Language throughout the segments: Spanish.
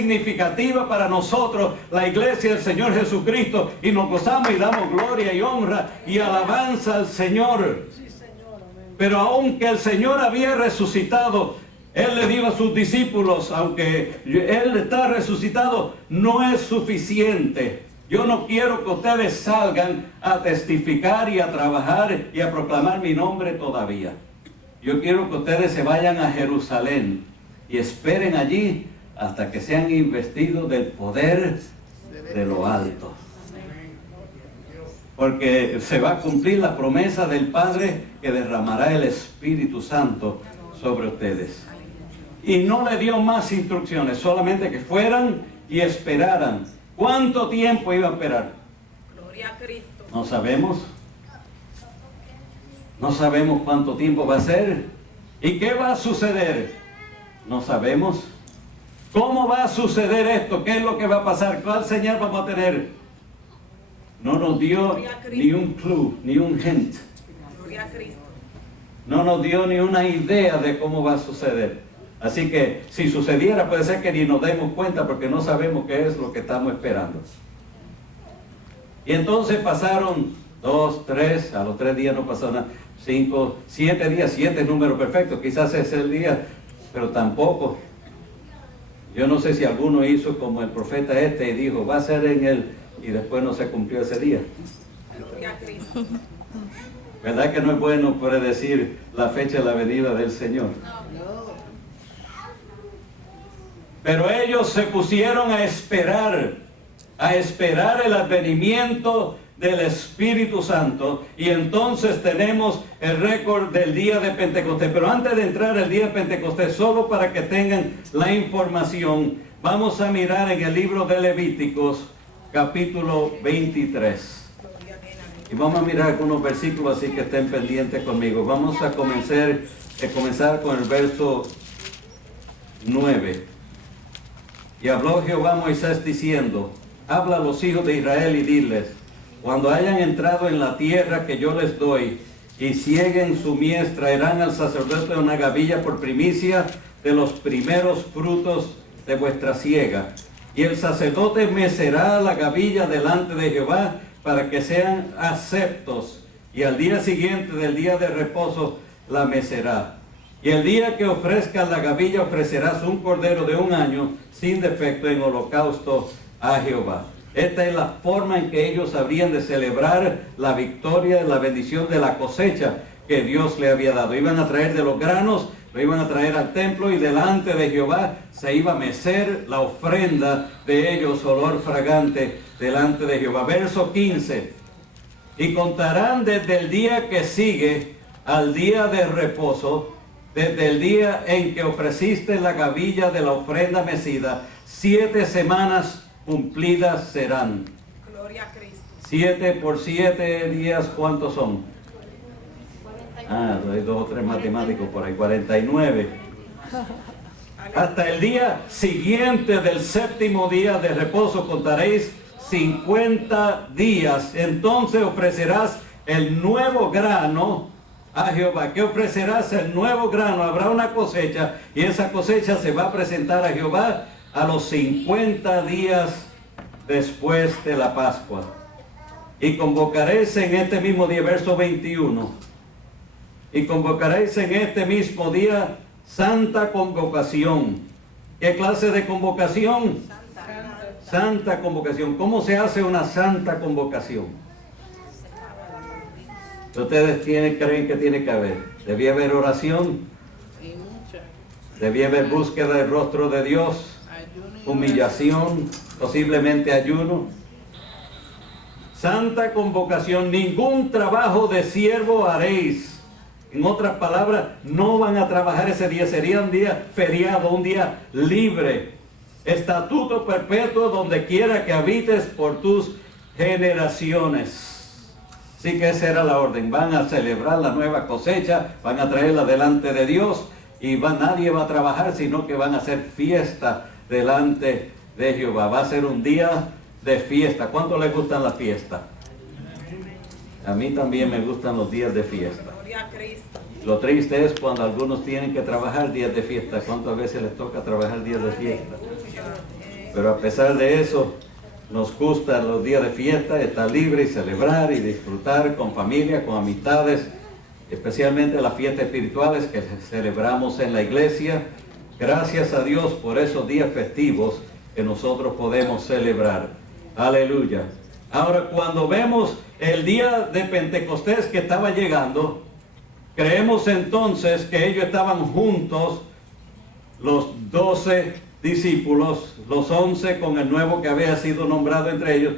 significativa para nosotros, la iglesia del Señor Jesucristo, y nos gozamos y damos gloria y honra y alabanza al Señor. Pero aunque el Señor había resucitado, Él le dijo a sus discípulos, aunque Él está resucitado, no es suficiente. Yo no quiero que ustedes salgan a testificar y a trabajar y a proclamar mi nombre todavía. Yo quiero que ustedes se vayan a Jerusalén y esperen allí hasta que sean investidos del poder de lo alto. Porque se va a cumplir la promesa del Padre que derramará el Espíritu Santo sobre ustedes. Y no le dio más instrucciones, solamente que fueran y esperaran. ¿Cuánto tiempo iba a esperar? Gloria a Cristo. No sabemos. No sabemos cuánto tiempo va a ser. ¿Y qué va a suceder? No sabemos. ¿Cómo va a suceder esto? ¿Qué es lo que va a pasar? ¿Cuál señal vamos a tener? No nos dio ni un clue, ni un hint. Gloria a Cristo. No nos dio ni una idea de cómo va a suceder. Así que si sucediera puede ser que ni nos demos cuenta porque no sabemos qué es lo que estamos esperando. Y entonces pasaron 2, 3, a los 3 días no pasó nada, 5, 7 días, 7 es número perfecto, quizás es el día, pero tampoco. Yo no sé si alguno hizo como el profeta y dijo, va a ser en el, y después no se cumplió ese día. Gloria a Cristo. ¿Verdad que no es bueno predecir la fecha de la venida del Señor? Pero ellos se pusieron a esperar el advenimiento del Espíritu Santo, y entonces tenemos el récord del día de Pentecostés. Pero antes de entrar al día de Pentecostés, solo para que tengan la información, vamos a mirar en el libro de Levíticos, capítulo 23. Y vamos a mirar algunos versículos, así que estén pendientes conmigo. Vamos a comenzar con el verso 9. Y habló Jehová a Moisés diciendo, habla a los hijos de Israel y diles, cuando hayan entrado en la tierra que yo les doy, y cieguen su mies, traerán al sacerdote una gavilla por primicia de los primeros frutos de vuestra siega. Y el sacerdote mecerá la gavilla delante de Jehová, para que sean aceptos, y al día siguiente del día de reposo la mecerá. Y el día que ofrezcas la gavilla ofrecerás un cordero de 1 año sin defecto en holocausto a Jehová. Esta es la forma en que ellos habrían de celebrar la victoria, la bendición de la cosecha que Dios le había dado. Iban a traer de los granos, lo iban a traer al templo, y delante de Jehová se iba a mecer la ofrenda de ellos, olor fragante delante de Jehová. Verso 15. Y contarán desde el día que sigue al día de reposo, desde el día en que ofreciste la gavilla de la ofrenda mecida, 7 semanas cumplidas serán. Gloria a Cristo. 7 por 7 días, ¿cuántos son? Hay 2 o 3 matemáticos por ahí, 49. Hasta el día siguiente del 7º día de reposo contaréis 50 días. Entonces ofrecerás el nuevo grano a Jehová. ¿Qué ofrecerás? El nuevo grano. Habrá una cosecha, y esa cosecha se va a presentar a Jehová a los 50 días después de la Pascua. Y convocaréis en este mismo día, verso 21, y convocaréis en este mismo día santa convocación. ¿Qué clase de convocación? Santa convocación. ¿Cómo se hace una santa convocación? ¿Ustedes creen que tiene que haber? ¿Debía haber oración? ¿Debía haber búsqueda del rostro de Dios? ¿Humillación? ¿Posiblemente ayuno? Santa convocación. Ningún trabajo de siervo haréis. En otras palabras, no van a trabajar ese día. Sería un día feriado, un día libre. Estatuto perpetuo donde quiera que habites por tus generaciones. Así que esa era la orden. Van a celebrar la nueva cosecha, van a traerla delante de Dios, y nadie va a trabajar, sino que van a hacer fiesta delante de Jehová. Va a ser un día de fiesta. ¿Cuánto les gustan las fiestas? A mí también me gustan los días de fiesta. Gloria a Cristo. Lo triste es cuando algunos tienen que trabajar días de fiesta. ¿Cuántas veces les toca trabajar días de fiesta? Pero a pesar de eso, nos gusta los días de fiesta, estar libre y celebrar y disfrutar con familia, con amistades, especialmente las fiestas espirituales que celebramos en la iglesia. Gracias a Dios por esos días festivos que nosotros podemos celebrar. Aleluya. Ahora, cuando vemos el día de Pentecostés que estaba llegando, creemos entonces que ellos estaban juntos, los 12 discípulos, los 11 con el nuevo que había sido nombrado entre ellos,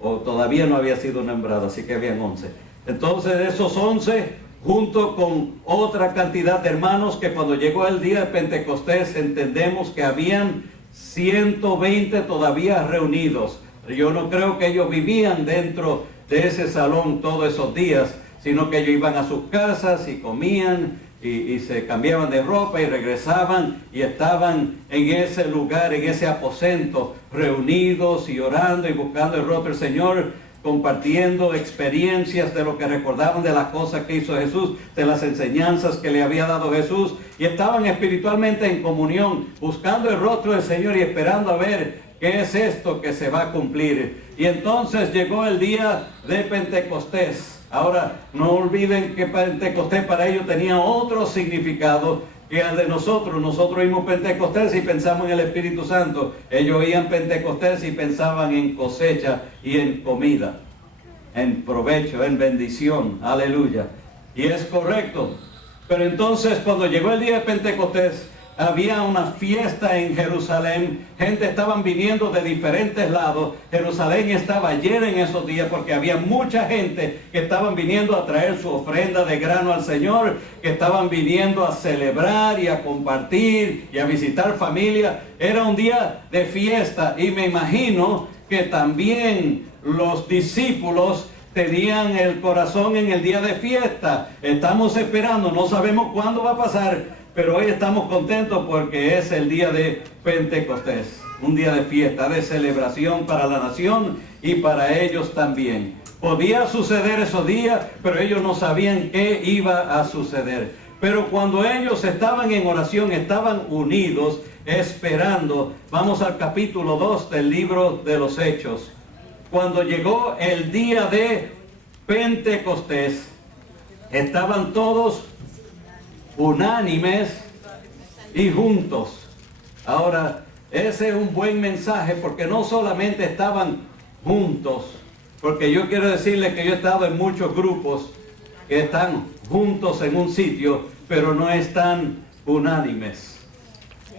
o todavía no había sido nombrado, así que habían 11. Entonces esos 11, junto con otra cantidad de hermanos, que cuando llegó el día de Pentecostés entendemos que habían 120 todavía reunidos. Yo no creo que ellos vivían dentro de ese salón todos esos días, sino que ellos iban a sus casas y comían y se cambiaban de ropa y regresaban y estaban en ese lugar, en ese aposento, reunidos y orando y buscando el rostro del Señor, compartiendo experiencias de lo que recordaban de las cosas que hizo Jesús, de las enseñanzas que le había dado Jesús, y estaban espiritualmente en comunión, buscando el rostro del Señor y esperando a ver qué es esto que se va a cumplir. Y entonces llegó el día de Pentecostés. Ahora, no olviden que Pentecostés para ellos tenía otro significado que el de nosotros. Nosotros oímos Pentecostés y pensamos en el Espíritu Santo. Ellos oían Pentecostés y pensaban en cosecha y en comida, en provecho, en bendición. Aleluya. Y es correcto. Pero entonces, cuando llegó el día de Pentecostés, había una fiesta en Jerusalén, gente estaban viniendo de diferentes lados. Jerusalén estaba llena en esos días porque había mucha gente que estaban viniendo a traer su ofrenda de grano al Señor, que estaban viniendo a celebrar y a compartir y a visitar familia. Era un día de fiesta y me imagino que también los discípulos tenían el corazón en el día de fiesta. Estamos esperando, no sabemos cuándo va a pasar, pero hoy estamos contentos porque es el día de Pentecostés, un día de fiesta, de celebración para la nación y para ellos también. Podía suceder esos días, pero ellos no sabían qué iba a suceder. Pero cuando ellos estaban en oración, estaban unidos, esperando. Vamos al capítulo 2 del libro de los Hechos. Cuando llegó el día de Pentecostés, estaban todos unánimes y juntos. Ahora, ese es un buen mensaje porque no solamente estaban juntos, porque yo quiero decirles que yo he estado en muchos grupos que están juntos en un sitio, pero no están unánimes.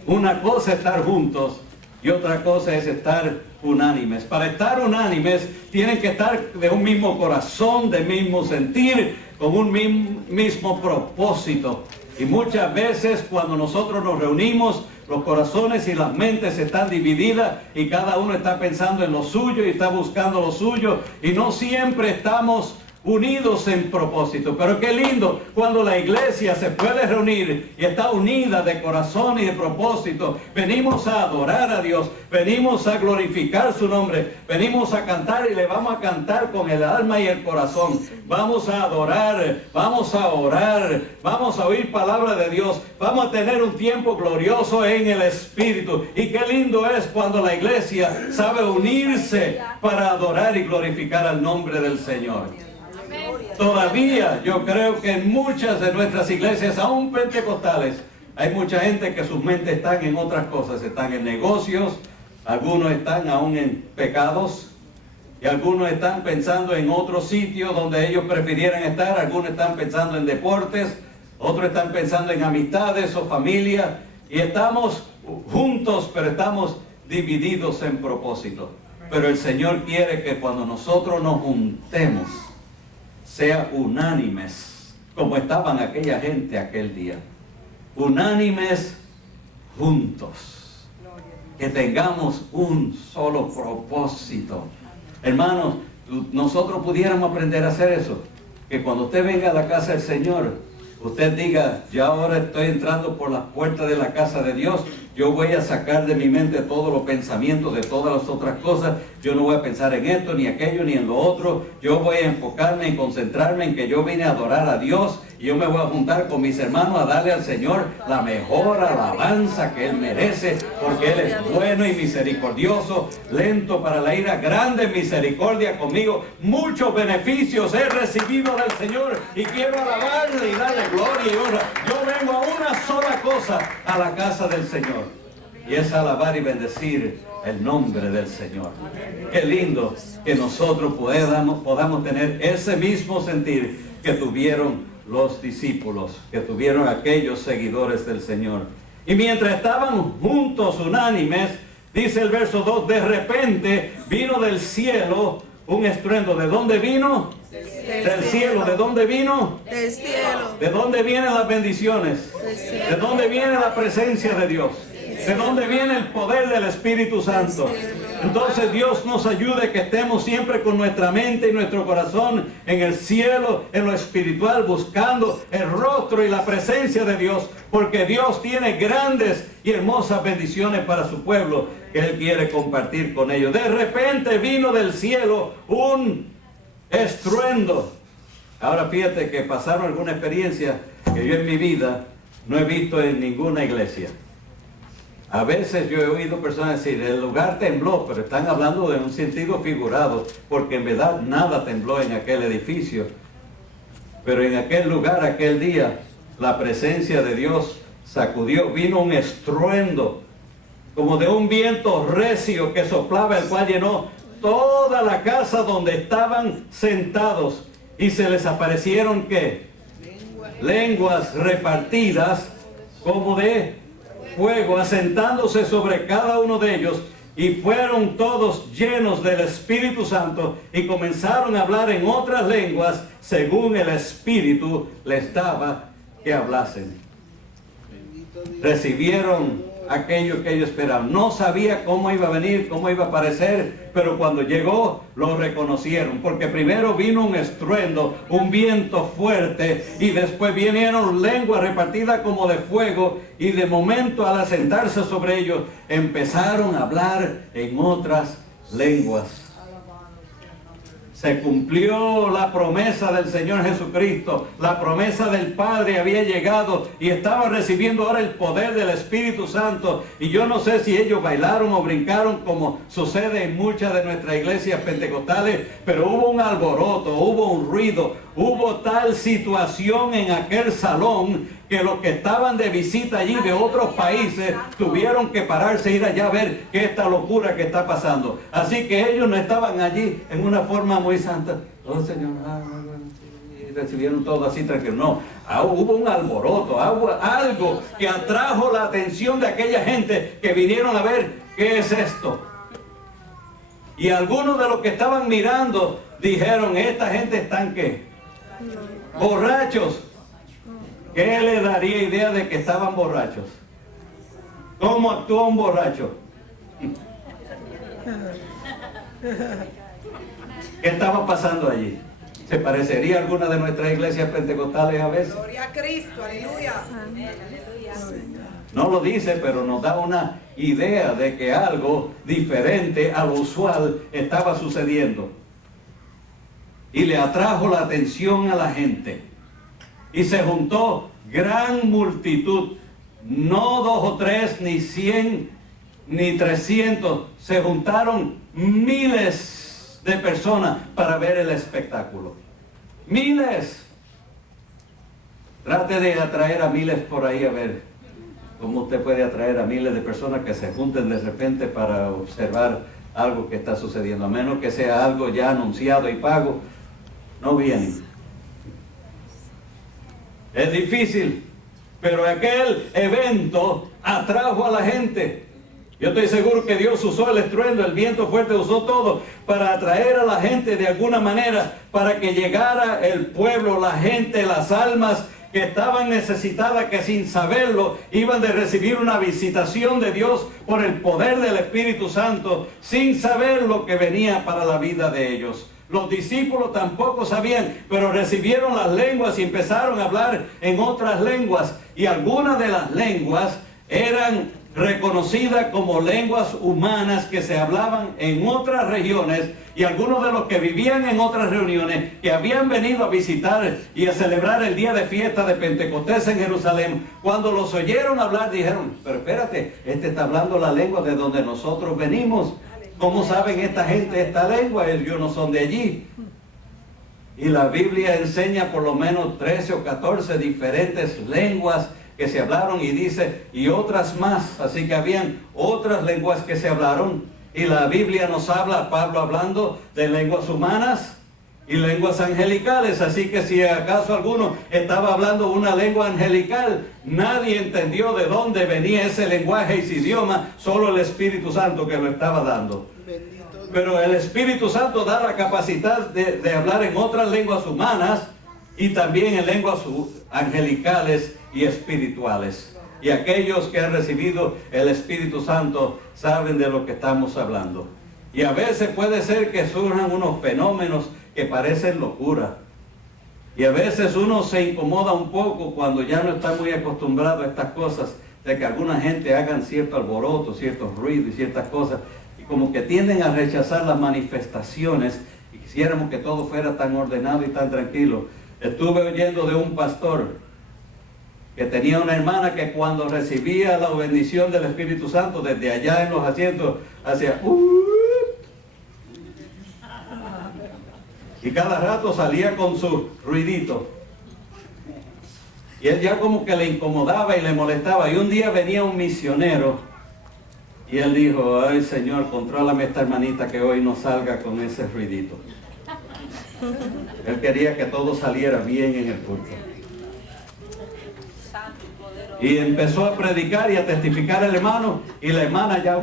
Una cosa es estar juntos y otra cosa es estar unánimes. Para estar unánimes tienen que estar de un mismo corazón, de mismo sentir, con un mismo propósito. Y muchas veces cuando nosotros nos reunimos, los corazones y las mentes están divididas y cada uno está pensando en lo suyo y está buscando lo suyo y no siempre estamos unidos en propósito. Pero qué lindo cuando la iglesia se puede reunir y está unida de corazón y de propósito. Venimos a adorar a Dios, venimos a glorificar su nombre, venimos a cantar y le vamos a cantar con el alma y el corazón. Vamos a adorar, vamos a orar, vamos a oír palabra de Dios, vamos a tener un tiempo glorioso en el Espíritu. Y qué lindo es cuando la iglesia sabe unirse para adorar y glorificar al nombre del Señor. Todavía yo creo que en muchas de nuestras iglesias, aún pentecostales, hay mucha gente que sus mentes están en otras cosas, están en negocios, algunos están aún en pecados y algunos están pensando en otro sitio donde ellos prefirieran estar, algunos están pensando en deportes, otros están pensando en amistades o familia y estamos juntos pero estamos divididos en propósito. Pero el Señor quiere que cuando nosotros nos juntemos, sea unánimes, como estaban aquella gente aquel día. Unánimes juntos. Que tengamos un solo propósito. Hermanos, nosotros pudiéramos aprender a hacer eso. Que cuando usted venga a la casa del Señor, usted diga, ya ahora estoy entrando por las puertas de la casa de Dios. Yo voy a sacar de mi mente todos los pensamientos de todas las otras cosas. Yo no voy a pensar en esto, ni aquello, ni en lo otro. Yo voy a enfocarme y concentrarme en que yo vine a adorar a Dios y yo me voy a juntar con mis hermanos a darle al Señor la mejor alabanza que Él merece, porque Él es bueno y misericordioso, lento para la ira, grande en misericordia conmigo. Muchos beneficios he recibido del Señor y quiero alabarle y darle gloria y honra. Yo vengo a una sola cosa, a la casa del Señor, y es alabar y bendecir el nombre del Señor. Qué lindo que nosotros podamos tener ese mismo sentir que tuvieron los discípulos, que tuvieron aquellos seguidores del Señor. Y mientras estaban juntos, unánimes, dice el verso 2, de repente vino del cielo un estruendo. ¿De dónde vino? Del cielo. ¿De dónde vino? Del cielo. ¿De dónde vienen las bendiciones? ¿De dónde viene la presencia de Dios? ¿De dónde viene el poder del Espíritu Santo? Entonces Dios nos ayude que estemos siempre con nuestra mente y nuestro corazón en el cielo, en lo espiritual, buscando el rostro y la presencia de Dios, porque Dios tiene grandes y hermosas bendiciones para su pueblo que Él quiere compartir con ellos. De repente vino del cielo un estruendo. Ahora fíjate que pasaron alguna experiencia que yo en mi vida no he visto en ninguna iglesia. A veces yo he oído personas decir, el lugar tembló, pero están hablando de un sentido figurado, porque en verdad nada tembló en aquel edificio. Pero en aquel lugar, aquel día, la presencia de Dios sacudió, vino un estruendo, como de un viento recio que soplaba, el cual llenó toda la casa donde estaban sentados, y se les aparecieron, ¿qué? Lenguas repartidas como de fuego, asentándose sobre cada uno de ellos, y fueron todos llenos del Espíritu Santo y comenzaron a hablar en otras lenguas según el Espíritu les daba que hablasen. Recibieron aquello que ellos esperaban. No sabía cómo iba a venir, cómo iba a aparecer, pero cuando llegó lo reconocieron, porque primero vino un estruendo, un viento fuerte, y después vinieron lenguas repartidas como de fuego, y de momento al asentarse sobre ellos empezaron a hablar en otras lenguas. Se cumplió la promesa del Señor Jesucristo. La promesa del Padre había llegado y estaba recibiendo ahora el poder del Espíritu Santo. Y yo no sé si ellos bailaron o brincaron como sucede en muchas de nuestras iglesias pentecostales, pero hubo un alboroto, hubo un ruido, hubo tal situación en aquel salón que los que estaban de visita allí de otros países tuvieron que pararse e ir allá a ver qué esta locura que está pasando. Así que ellos no estaban allí en una forma muy santa. Oh Señor, y recibieron todo así tranquilo. No, hubo un alboroto, algo que atrajo la atención de aquella gente que vinieron a ver qué es esto. Y algunos de los que estaban mirando dijeron, esta gente están ¿qué? Borrachos. ¿Qué le daría idea de que estaban borrachos? ¿Cómo actúa un borracho? ¿Qué estaba pasando allí? ¿Se parecería a alguna de nuestras iglesias pentecostales a veces? Gloria a Cristo, aleluya. No lo dice, pero nos da una idea de que algo diferente a lo usual estaba sucediendo. Y le atrajo la atención a la gente. Y se juntó gran multitud, no 2 o 3, ni 100, ni 300, se juntaron miles de personas para ver el espectáculo. Miles. Trate de atraer a miles por ahí a ver cómo usted puede atraer a miles de personas que se junten de repente para observar algo que está sucediendo, a menos que sea algo ya anunciado y pago, no vienen. Es difícil, pero aquel evento atrajo a la gente. Yo estoy seguro que Dios usó el estruendo, el viento fuerte, usó todo para atraer a la gente de alguna manera, para que llegara el pueblo, la gente, las almas que estaban necesitadas, que sin saberlo iban de recibir una visitación de Dios por el poder del Espíritu Santo, sin saber lo que venía para la vida de ellos. Los discípulos tampoco sabían, pero recibieron las lenguas y empezaron a hablar en otras lenguas. Y algunas de las lenguas eran reconocida como lenguas humanas que se hablaban en otras regiones, y algunos de los que vivían en otras reuniones, que habían venido a visitar y a celebrar el día de fiesta de Pentecostés en Jerusalén, cuando los oyeron hablar dijeron, pero espérate, este está hablando la lengua de donde nosotros venimos. ¿Cómo saben esta gente esta lengua? Ellos no son de allí. Y la Biblia enseña por lo menos 13 o 14 diferentes lenguas que se hablaron, y dice, y otras más. Así que habían otras lenguas que se hablaron, y la Biblia nos habla, Pablo hablando de lenguas humanas y lenguas angelicales. Así que si acaso alguno estaba hablando una lengua angelical, nadie entendió de dónde venía ese lenguaje y ese idioma, solo el Espíritu Santo que lo estaba dando. Pero el Espíritu Santo da la capacidad de hablar en otras lenguas humanas y también en lenguas angelicales y espirituales. Y aquellos que han recibido el Espíritu Santo saben de lo que estamos hablando. Y a veces puede ser que surjan unos fenómenos que parecen locura. Y a veces uno se incomoda un poco cuando ya no está muy acostumbrado a estas cosas, de que alguna gente hagan cierto alboroto, ciertos ruidos y ciertas cosas, y como que tienden a rechazar las manifestaciones, y quisiéramos que todo fuera tan ordenado y tan tranquilo. Estuve oyendo de un pastor que tenía una hermana que cuando recibía la bendición del Espíritu Santo desde allá en los asientos hacía y cada rato salía con su ruidito, y él ya como que le incomodaba y le molestaba. Y un día venía un misionero y él dijo, ay Señor, contrólame esta hermanita que hoy no salga con ese ruidito. Él quería que todo saliera bien en el culto. Y empezó a predicar y a testificar el hermano, y la hermana ya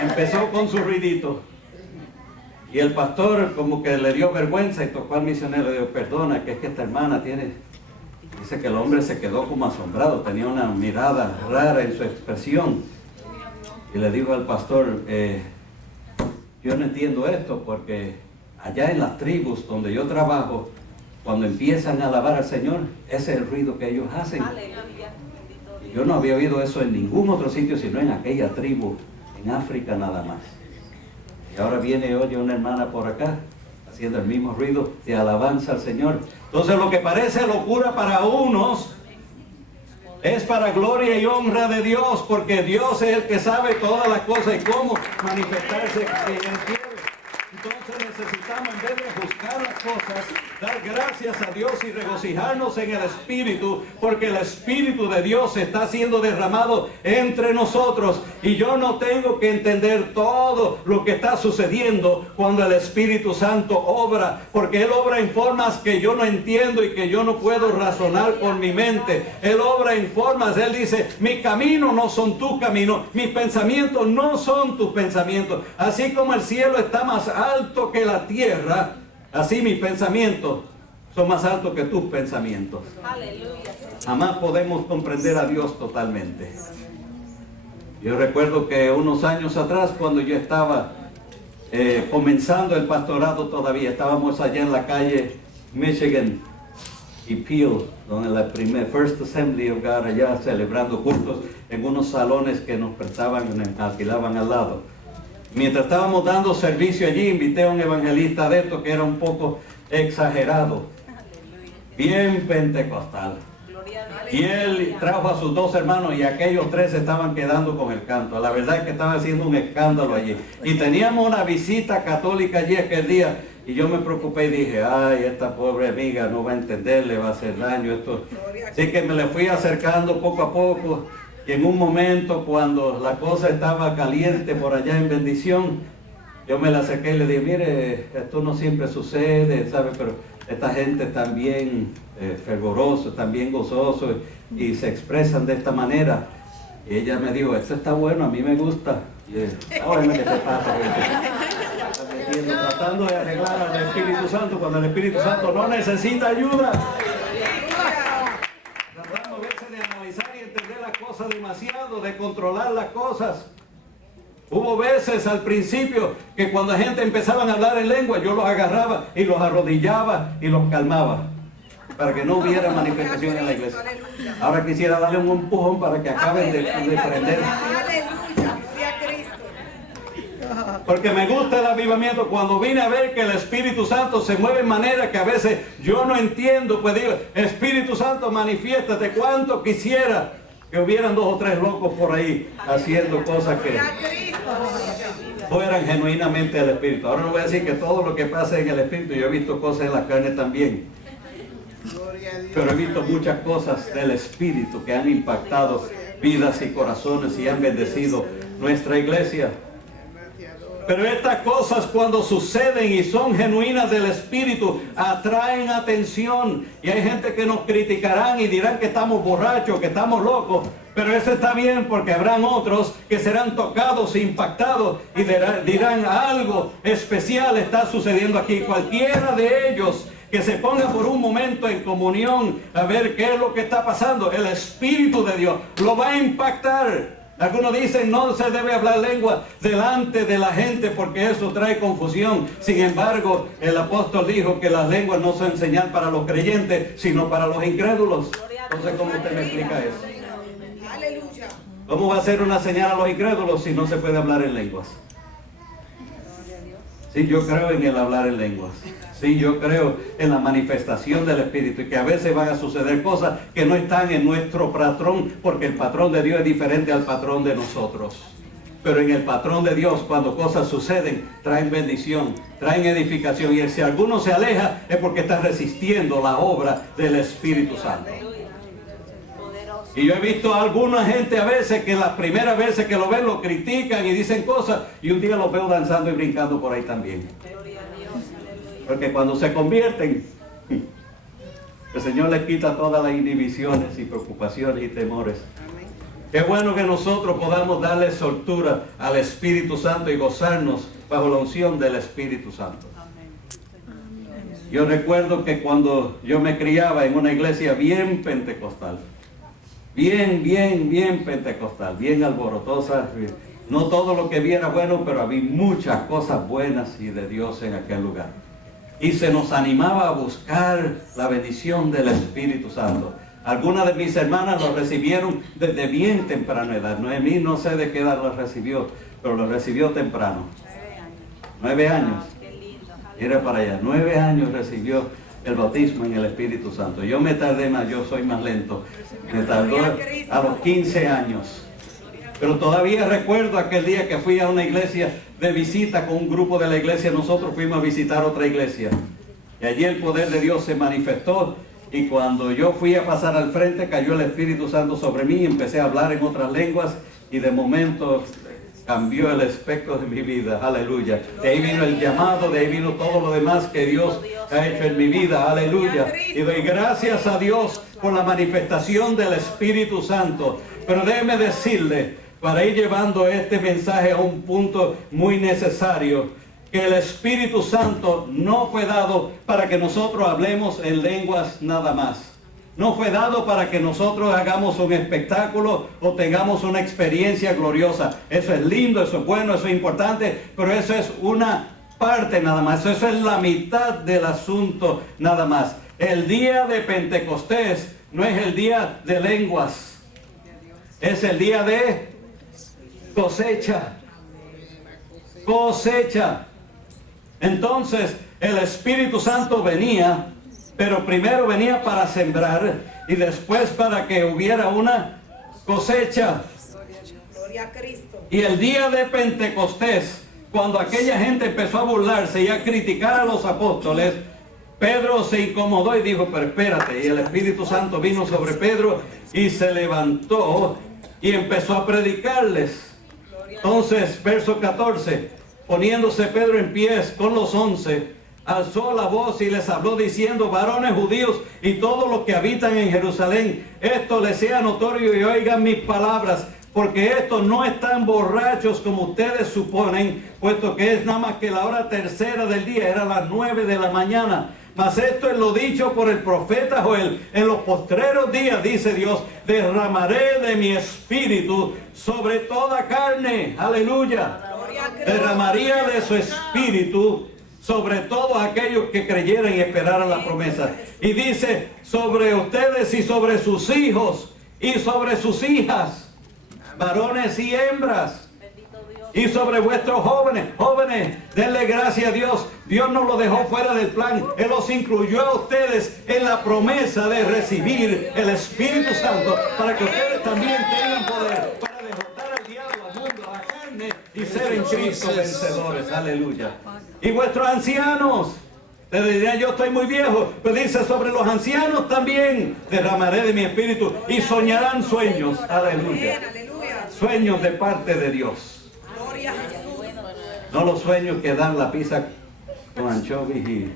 empezó con su ruidito. Y el pastor como que le dio vergüenza y tocó al misionero y le dijo, perdona, que es que esta hermana tiene... Dice que el hombre se quedó como asombrado, tenía una mirada rara en su expresión. Y le dijo al pastor, yo no entiendo esto, porque allá en las tribus donde yo trabajo, cuando empiezan a alabar al Señor, ese es el ruido que ellos hacen. Y yo no había oído eso en ningún otro sitio, sino en aquella tribu, en África nada más. Y ahora viene, oye, una hermana por acá, haciendo el mismo ruido de alabanza al Señor. Entonces lo que parece locura para unos, es para gloria y honra de Dios, porque Dios es el que sabe todas las cosas y cómo manifestarse en el cielo. Entonces necesitamos, en vez de buscar las cosas, dar gracias a Dios y regocijarnos en el Espíritu, porque el Espíritu de Dios está siendo derramado entre nosotros. Y yo no tengo que entender todo lo que está sucediendo cuando el Espíritu Santo obra, porque Él obra en formas que yo no entiendo y que yo no puedo razonar con mi mente. Él obra en formas, Él dice, mi camino no son tu camino, mis pensamientos no son tus pensamientos. Así como el cielo está más alto que la tierra, así mis pensamientos son más altos que tus pensamientos. Aleluya. Jamás podemos comprender a Dios totalmente. Yo recuerdo que unos años atrás, cuando yo estaba comenzando el pastorado todavía, estábamos allá en la calle Michigan y Peel, donde la First Assembly of God, allá celebrando cultos en unos salones que nos prestaban, alquilaban al lado. Mientras estábamos dando servicio allí, invité a un evangelista de esto que era un poco exagerado, bien pentecostal. Y él trajo a sus dos hermanos y aquellos tres se estaban quedando con el canto. La verdad es que estaba haciendo un escándalo allí. Y teníamos una visita católica allí aquel día. Y yo me preocupé y dije, ay, esta pobre amiga no va a entender, le va a hacer daño esto. Así que me le fui acercando poco a poco. Y en un momento, cuando la cosa estaba caliente por allá en Bendición, yo me la acerqué y le dije, mire, esto no siempre sucede, ¿sabe? Pero esta gente es tan bien fervorosa, tan bien gozoso y se expresan de esta manera. Y ella me dijo, esto está bueno, a mí me gusta. Y yo, ¿qué te pasa? Tratando de arreglar al Espíritu Santo cuando el Espíritu Santo no necesita ayuda. Tratando a veces de analizar y entender las cosas demasiado, de controlar las cosas. Hubo veces al principio que cuando la gente empezaba a hablar en lengua, yo los agarraba y los arrodillaba y los calmaba. para que no hubiera manifestación en la iglesia. Aleluya. Ahora quisiera darle un empujón para que acaben de prender. Aleluya. Gloria a Cristo. Porque me gusta el avivamiento. Cuando vine a ver que el Espíritu Santo se mueve en manera que a veces yo no entiendo, pues digo, Espíritu Santo, manifiéstate. Cuánto quisiera que hubieran 2 o 3 locos por ahí haciendo cosas que Gloria a Cristo. fueran genuinamente del Espíritu. Ahora no voy a decir que todo lo que pasa en el Espíritu, yo he visto cosas en la carne también, pero he visto muchas cosas del Espíritu que han impactado vidas y corazones y han bendecido nuestra iglesia. Pero estas cosas, cuando suceden y son genuinas del Espíritu, atraen atención. Y hay gente que nos criticarán y dirán que estamos borrachos, que estamos locos. Pero eso está bien, porque habrán otros que serán tocados e impactados y dirán, algo especial está sucediendo aquí. Cualquiera de ellos que se ponga por un momento en comunión a ver qué es lo que está pasando, el Espíritu de Dios lo va a impactar. Algunos dicen no se debe hablar lengua delante de la gente porque eso trae confusión. Sin embargo, el apóstol dijo que las lenguas no son señal para los creyentes, sino para los incrédulos. Entonces, ¿cómo usted me explica eso? Aleluya. ¿Cómo va a ser una señal a los incrédulos si no se puede hablar en lenguas? Sí, yo creo en el hablar en lenguas. Sí, yo creo en la manifestación del Espíritu y que a veces van a suceder cosas que no están en nuestro patrón, porque el patrón de Dios es diferente al patrón de nosotros. Pero en el patrón de Dios, cuando cosas suceden, traen bendición, traen edificación. Y si alguno se aleja es porque está resistiendo la obra del Espíritu Santo. Y yo he visto a alguna gente a veces que las primeras veces que lo ven lo critican y dicen cosas, y un día los veo danzando y brincando por ahí también. Porque cuando se convierten, el Señor les quita todas las inhibiciones y preocupaciones y temores. Qué bueno que nosotros podamos darle soltura al Espíritu Santo y gozarnos bajo la unción del Espíritu Santo. Yo recuerdo que cuando yo me criaba en una iglesia bien pentecostal, bien pentecostal, bien alborotosa, no todo lo que vi era bueno, pero había muchas cosas buenas y de Dios en aquel lugar. Y se nos animaba a buscar la bendición del Espíritu Santo. Algunas de mis hermanas lo recibieron desde bien temprana edad. Noemí no sé de qué edad lo recibió, pero lo recibió temprano. 9 años. Era para allá. 9 años recibió el bautismo en el Espíritu Santo. Yo me tardé más, yo soy más lento. Me tardó a los 15 años. Pero todavía recuerdo aquel día que fui a una iglesia de visita con un grupo de la iglesia. Nosotros fuimos a visitar otra iglesia. Y allí el poder de Dios se manifestó. Y cuando yo fui a pasar al frente, cayó el Espíritu Santo sobre mí y empecé a hablar en otras lenguas. Y de momento cambió el aspecto de mi vida. Aleluya. De ahí vino el llamado, de ahí vino todo lo demás que Dios ha hecho en mi vida. Aleluya. Y doy gracias a Dios por la manifestación del Espíritu Santo. Pero déjeme decirle, para ir llevando este mensaje a un punto muy necesario, que el Espíritu Santo no fue dado para que nosotros hablemos en lenguas nada más. No fue dado para que nosotros hagamos un espectáculo o tengamos una experiencia gloriosa. Eso es lindo, eso es bueno, eso es importante, pero eso es una parte nada más. Eso es la mitad del asunto nada más. El día de Pentecostés no es el día de lenguas, es el día de cosecha. Cosecha. Entonces el Espíritu Santo venía, pero primero venía para sembrar y después para que hubiera una cosecha. Gloria a Cristo. Y el día de Pentecostés, cuando aquella gente empezó a burlarse y a criticar a los apóstoles, Pedro se incomodó y dijo, pero espérate, y el Espíritu Santo vino sobre Pedro y se levantó y empezó a predicarles. Entonces, verso 14, poniéndose Pedro en pies con los 11, alzó la voz y les habló diciendo, varones judíos y todos los que habitan en Jerusalén, esto les sea notorio y oigan mis palabras, porque estos no están borrachos como ustedes suponen, puesto que es nada más que la hora tercera del día, era las 9 de la mañana. Mas esto es lo dicho por el profeta Joel, en los postreros días, dice Dios, derramaré de mi espíritu sobre toda carne. Aleluya. Derramaría de su espíritu sobre todos aquellos que creyeran y esperaran la promesa. Y dice, sobre ustedes y sobre sus hijos y sobre sus hijas, varones y hembras. Y sobre vuestros jóvenes, denle gracias a Dios. Dios no lo dejó fuera del plan. Él los incluyó a ustedes en la promesa de recibir el Espíritu Santo, para que ustedes también tengan poder para derrotar al diablo, al mundo, a la carne, y ser en Cristo vencedores. Aleluya. Y vuestros ancianos, te diría, yo estoy muy viejo, pero dice, sobre los ancianos también derramaré de mi espíritu y soñarán sueños. Aleluya. Sueños de parte de Dios. No los sueños que dan la pizza con anchovis y...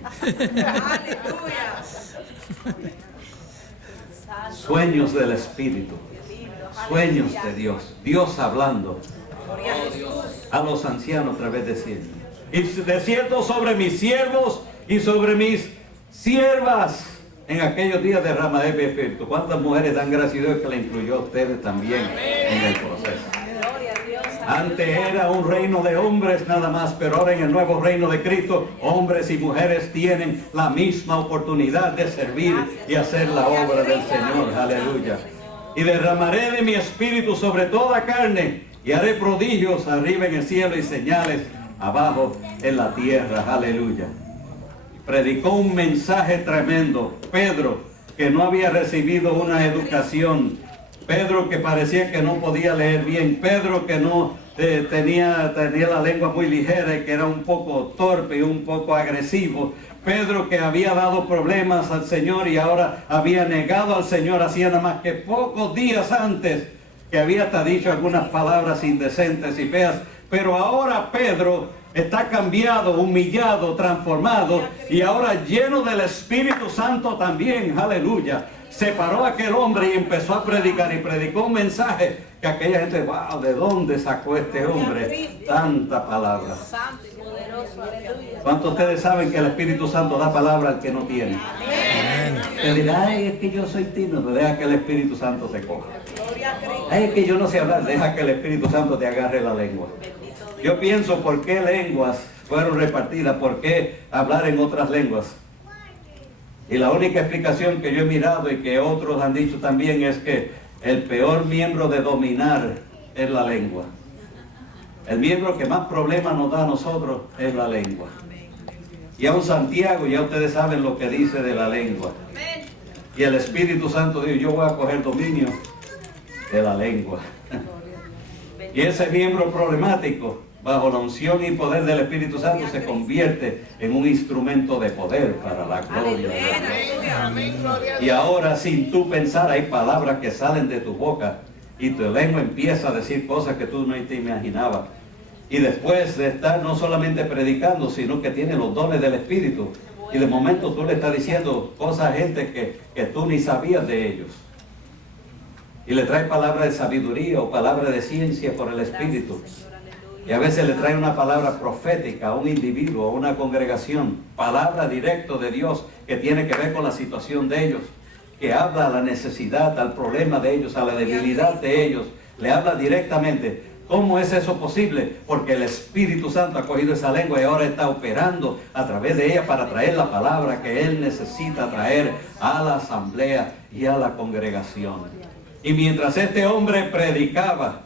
Sueños del Espíritu. Sueños de Dios. Dios hablando a los ancianos a través de ciencia. Y de cierto sobre mis siervos y sobre mis siervas. En aquellos días derramaré mi espíritu. ¿Cuántas mujeres dan gracias a Dios que la incluyó a ustedes también en el proceso? Antes era un reino de hombres nada más, pero ahora en el nuevo reino de Cristo, hombres y mujeres tienen la misma oportunidad de servir y hacer la obra del Señor. Aleluya. Y derramaré de mi espíritu sobre toda carne, y haré prodigios arriba en el cielo y señales abajo en la tierra. Aleluya. Predicó un mensaje tremendo. Pedro, que no había recibido una educación. Pedro, que parecía que no podía leer bien. Pedro, que no tenía la lengua muy ligera y que era un poco torpe y un poco agresivo. Pedro, que había dado problemas al Señor y ahora había negado al Señor, hacía nada más que pocos días antes que había hasta dicho algunas palabras indecentes y feas. Pero ahora Pedro está cambiado, humillado, transformado, y ahora lleno del Espíritu Santo también. Aleluya. Se paró aquel hombre y empezó a predicar, y predicó un mensaje que aquella gente, wow, ¿de dónde sacó este hombre tanta palabra? ¿Cuántos de ustedes saben que el Espíritu Santo da palabra al que no tiene? Te dirá, ay, es que yo soy tímido, deja que el Espíritu Santo se coja. Ay, es que yo no sé hablar, deja que el Espíritu Santo te agarre la lengua. Yo pienso, ¿por qué lenguas fueron repartidas? ¿Por qué hablar en otras lenguas? Y la única explicación que yo he mirado y que otros han dicho también es que el peor miembro de dominar es la lengua. El miembro que más problemas nos da a nosotros es la lengua. Y aún Santiago, ya ustedes saben lo que dice de la lengua. Y el Espíritu Santo dijo, yo voy a coger dominio de la lengua. Y ese miembro problemático, bajo la unción y poder del Espíritu Santo, se convierte en un instrumento de poder para la gloria de Dios. Y ahora, sin tú pensar, hay palabras que salen de tu boca y tu lengua empieza a decir cosas que tú no te imaginabas. Y después de estar no solamente predicando, sino que tiene los dones del Espíritu, y de momento tú le estás diciendo cosas a gente que tú ni sabías de ellos. Y le trae palabras de sabiduría o palabras de ciencia por el Espíritu. Y a veces le trae una palabra profética a un individuo, a una congregación, palabra directa de Dios que tiene que ver con la situación de ellos, que habla a la necesidad, al problema de ellos, a la debilidad de ellos, le habla directamente. ¿Cómo es eso posible? Porque el Espíritu Santo ha cogido esa lengua y ahora está operando a través de ella para traer la palabra que Él necesita traer a la asamblea y a la congregación. Y mientras este hombre predicaba,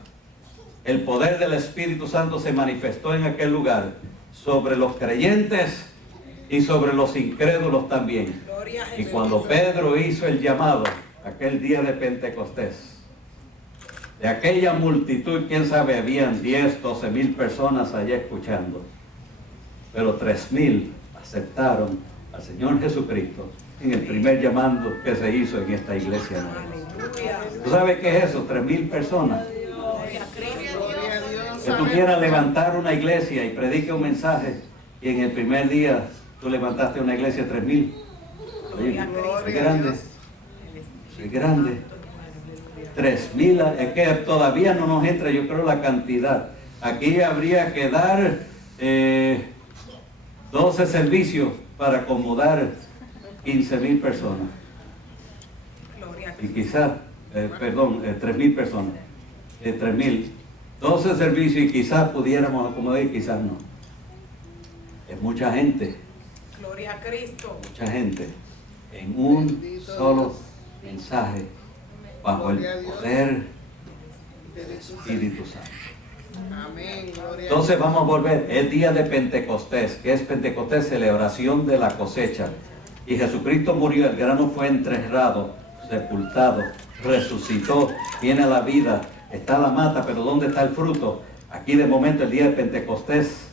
el poder del Espíritu Santo se manifestó en aquel lugar sobre los creyentes y sobre los incrédulos también. Y cuando Pedro hizo el llamado, aquel día de Pentecostés, de aquella multitud, quién sabe, habían 10, 12 mil personas allá escuchando. Pero 3,000 aceptaron al Señor Jesucristo en el primer llamado que se hizo en esta iglesia. ¿Tú sabes qué es eso? 3,000 personas. Que tú quieras levantar una iglesia y predique un mensaje, y en el primer día tú levantaste una iglesia de 3,000. Oye, es grande. Es grande. 3,000, es que todavía no nos entra, yo creo, la cantidad. Aquí habría que dar 12 servicios para acomodar 15,000 personas. Y quizás, 3,000 personas. 3,000. 12 servicios y quizás pudiéramos acomodar y quizás no. Es mucha gente, Gloria a Cristo. mucha gente, en un solo mensaje, bajo el poder del Espíritu Santo. Amén. Gloria a Entonces vamos a volver, el día de Pentecostés. ¿Qué es Pentecostés? Celebración de la cosecha. Y Jesucristo murió, el grano fue enterrado, sepultado, resucitó, viene a la vida, está la mata, pero ¿dónde está el fruto? Aquí de momento, el día de Pentecostés,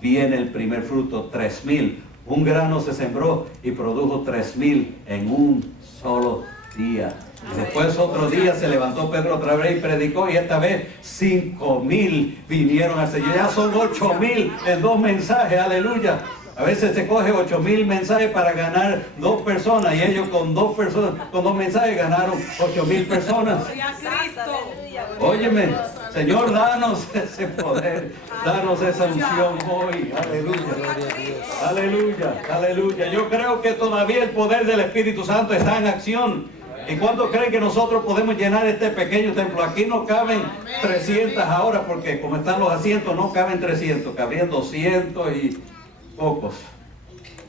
viene el primer fruto, 3,000. Un grano se sembró y produjo 3,000 en un solo día. Y después otro día se levantó Pedro otra vez y predicó, y esta vez 5,000 vinieron al Señor. Ya son 8,000 en 2 mensajes, aleluya. A veces se coge 8,000 mensajes para ganar 2 personas, y ellos con 2 personas, con 2 mensajes ganaron 8,000 personas. Gloria a Cristo. Óyeme, Señor, danos ese poder, danos esa unción hoy, aleluya. Aleluya, aleluya. Yo creo que todavía el poder del Espíritu Santo está en acción. ¿Y cuánto creen que nosotros podemos llenar este pequeño templo? Aquí no caben 300 ahora, porque como están los asientos no caben 300, cabrían 200 y pocos.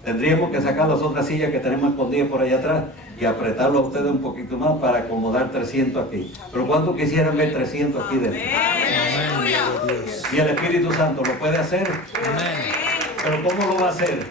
Tendríamos que sacar las otras sillas que tenemos escondidas por allá atrás y apretarlo a ustedes un poquito más para acomodar 300 aquí. Pero ¿cuánto quisieran ver 300 aquí dentro? Y el Espíritu Santo lo puede hacer. Pero ¿cómo lo va a hacer?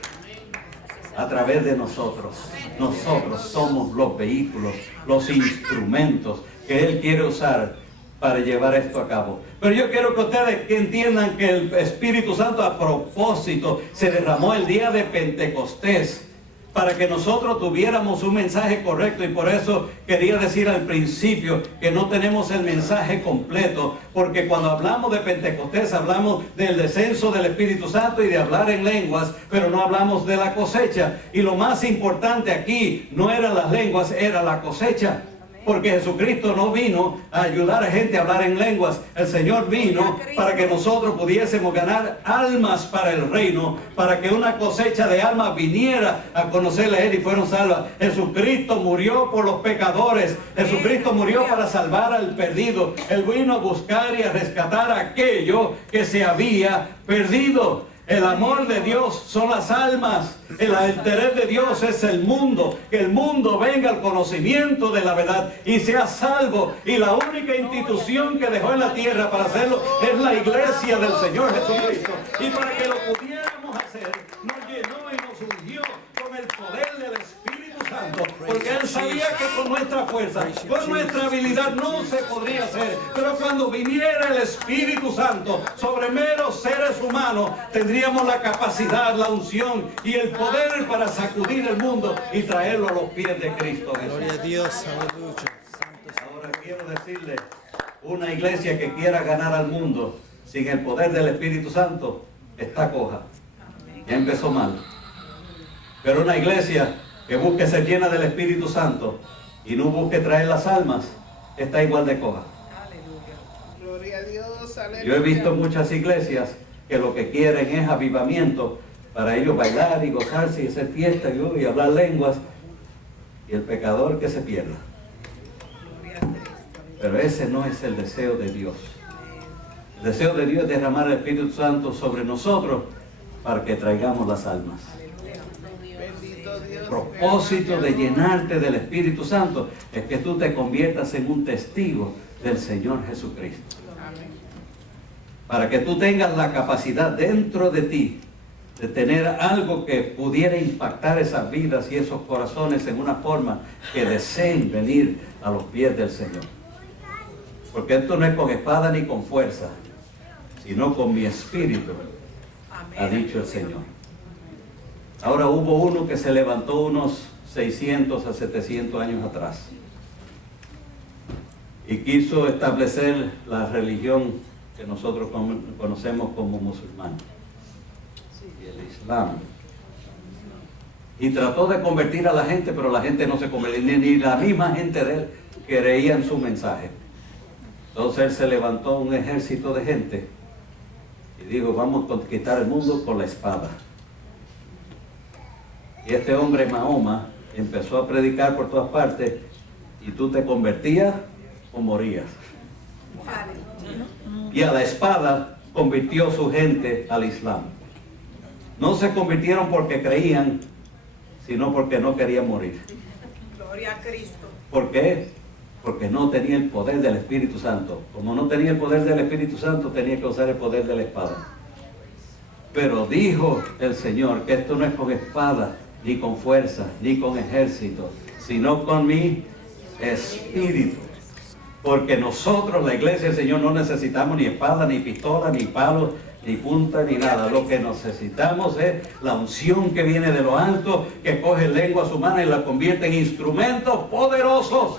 A través de nosotros. Nosotros somos los vehículos, los instrumentos que Él quiere usar para llevar esto a cabo. Pero yo quiero que ustedes que entiendan que el Espíritu Santo a propósito se derramó el día de Pentecostés para que nosotros tuviéramos un mensaje correcto, y por eso quería decir al principio que no tenemos el mensaje completo, porque cuando hablamos de Pentecostés hablamos del descenso del Espíritu Santo y de hablar en lenguas, pero no hablamos de la cosecha. Y lo más importante aquí no eran las lenguas, era la cosecha. Porque Jesucristo no vino a ayudar a gente a hablar en lenguas. El Señor vino para que nosotros pudiésemos ganar almas para el reino, para que una cosecha de almas viniera a conocerle a Él y fueron salvas. Jesucristo murió por los pecadores. Jesucristo murió para salvar al perdido. Él vino a buscar y a rescatar aquello que se había perdido. El amor de Dios son las almas. El interés de Dios es el mundo. Que el mundo venga al conocimiento de la verdad y sea salvo. Y la única institución que dejó en la tierra para hacerlo es la iglesia del Señor Jesucristo. Y para que lo pudiéramos hacer, nos llenó y nos ungió con el poder del Espíritu Santo. Porque Él sabía que con nuestra fuerza, con nuestra habilidad no se podría hacer. Pero cuando viniera el Espíritu Santo sobre meros seres humanos, tendríamos la capacidad, la unción y el poder para sacudir el mundo y traerlo a los pies de Cristo Jesús. Gloria a Dios, aleluya. Ahora quiero decirle, una iglesia que quiera ganar al mundo sin el poder del Espíritu Santo está coja. Ya empezó mal. Pero una iglesia que busque ser llena del Espíritu Santo y no busque traer las almas, está igual de coja. Gloria a Dios, aleluya. Yo he visto muchas iglesias que lo que quieren es avivamiento para ellos bailar y gozarse y hacer fiesta y hablar lenguas, y el pecador que se pierda. Pero ese no es el deseo de Dios. El deseo de Dios es derramar el Espíritu Santo sobre nosotros para que traigamos las almas. Bendito Dios. El propósito de llenarte del Espíritu Santo es que tú te conviertas en un testigo del Señor Jesucristo. Amén. Para que tú tengas la capacidad dentro de ti de tener algo que pudiera impactar esas vidas y esos corazones en una forma que deseen venir a los pies del Señor. Porque esto no es con espada ni con fuerza, sino con mi espíritu, ha dicho el Señor. Ahora hubo uno que se levantó unos 600 a 700 años atrás y quiso establecer la religión que nosotros conocemos como musulmán, el Islam. Y trató de convertir a la gente, pero la gente no se convertía, ni la misma gente de él creía en su mensaje. Entonces él se levantó un ejército de gente y dijo, vamos a conquistar el mundo con la espada. Y este hombre Mahoma empezó a predicar por todas partes, y tú te convertías o morías. Y a la espada convirtió su gente al Islam. no se convirtieron porque creían, sino porque no querían morir. Gloria a Cristo. ¿Por qué? Porque no tenía el poder del Espíritu Santo. Como no tenía el poder del Espíritu Santo, tenía que usar el poder de la espada. Pero dijo el Señor que esto no es con espada, ni con fuerza, ni con ejército, sino con mi Espíritu. Porque nosotros, la iglesia del Señor, no necesitamos ni espada, ni pistola, ni palos, ni punta, ni nada. Lo que necesitamos es la unción que viene de lo alto, que coge lenguas humanas y la convierte en instrumentos poderosos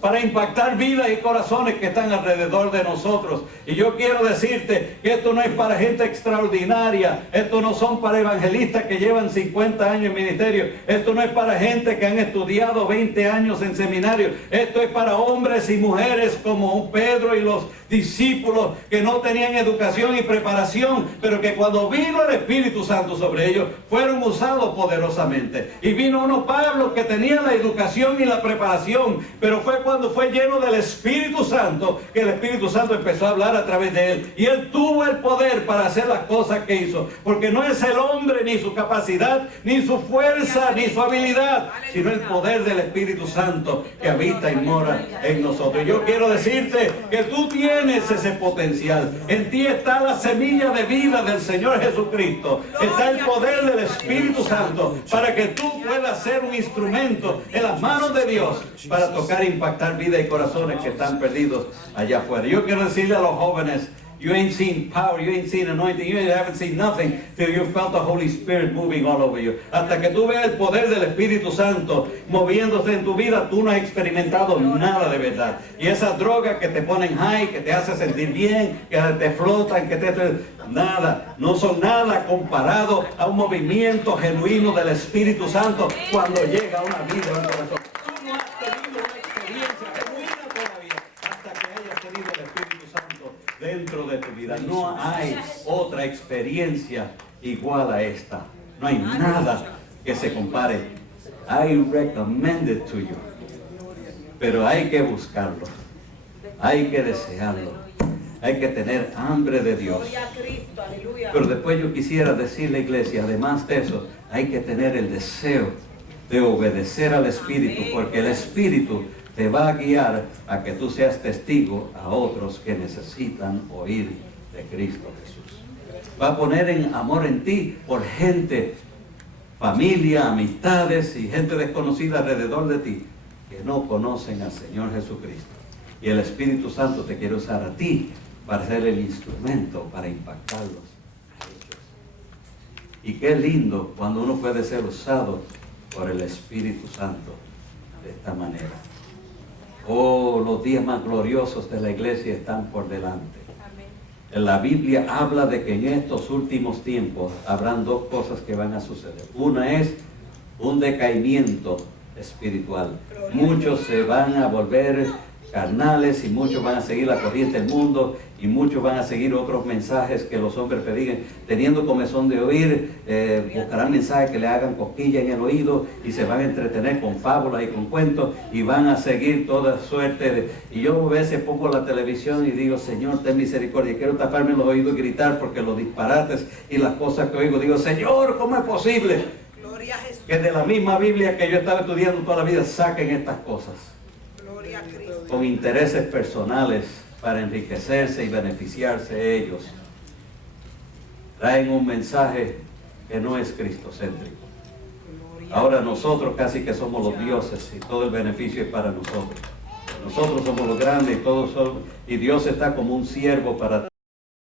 para impactar vidas y corazones que están alrededor de nosotros. Y yo quiero decirte que esto no es para gente extraordinaria, esto no son para evangelistas que llevan 50 años en ministerio, esto no es para gente que han estudiado 20 años en seminario, esto es para hombres y mujeres como Pedro y los discípulos que no tenían educación y preparación, pero que cuando vino el Espíritu Santo sobre ellos, fueron usados poderosamente. Y vino uno, Pablo, que tenía la educación y la preparación, pero fue cuando fue lleno del Espíritu Santo que el Espíritu Santo empezó a hablar a través de él, y él tuvo el poder para hacer las cosas que hizo, porque no es el hombre, ni su capacidad, ni su fuerza, ni su habilidad, sino el poder del Espíritu Santo que habita y mora en nosotros. Yo quiero decirte que tú tienes ese potencial. En ti está la semilla de vida del Señor Jesucristo. Está el poder del Espíritu Santo para que tú puedas ser un instrumento en las manos de Dios para tocar e impactar vidas y corazones que están perdidos allá afuera. Yo quiero decirle a los jóvenes, you ain't seen power, you ain't seen anointing, you haven't seen nothing till you felt the Holy Spirit moving all over you. Hasta que tú veas el poder del Espíritu Santo moviéndose en tu vida, tú no has experimentado nada de verdad. Y esas drogas que te ponen high, que te hacen sentir bien, que te flotan, nada, no son nada comparado a un movimiento genuino del Espíritu Santo cuando llega a una vida, a un corazón. Tú no has tenido una experiencia genuina todavía hasta que hayas tenido el Espíritu Santo dentro de tu vida. No hay otra experiencia igual a esta. No hay nada que se compare. I recommend it to you. Pero hay que buscarlo. Hay que desearlo. Hay que tener hambre de Dios. Gloria a Cristo, aleluya. Pero después yo quisiera decirle, iglesia, además de eso, hay que tener el deseo de obedecer al Espíritu, porque el Espíritu te va a guiar a que tú seas testigo a otros que necesitan oír de Cristo Jesús. Va a poner en amor en ti por gente, familia, amistades y gente desconocida alrededor de ti que no conocen al Señor Jesucristo. Y el Espíritu Santo te quiere usar a ti para ser el instrumento para impactarlos a ellos. Y qué lindo cuando uno puede ser usado por el Espíritu Santo de esta manera. Oh, los días más gloriosos de la iglesia están por delante. En la Biblia habla de que en estos últimos tiempos habrán dos cosas que van a suceder. Una es un decaimiento espiritual. Muchos se van a volver carnales y muchos van a seguir la corriente del mundo y muchos van a seguir otros mensajes que los hombres prediquen, teniendo comezón de oír, buscarán mensajes que le hagan cosquilla en el oído y se van a entretener con fábulas y con cuentos y van a seguir toda suerte de... Y yo a veces pongo la televisión y digo, Señor, ten misericordia, quiero taparme los oídos y gritar porque los disparates y las cosas que oigo, digo, Señor, ¿cómo es posible Gloria a Jesús. que de la misma Biblia que yo estaba estudiando toda la vida saquen estas cosas Gloria a Cristo. con intereses personales para enriquecerse y beneficiarse ellos? Traen un mensaje que no es cristocéntrico. Ahora nosotros casi que somos los dioses y todo el beneficio es para nosotros. Nosotros somos los grandes y todos son, y Dios está como un siervo para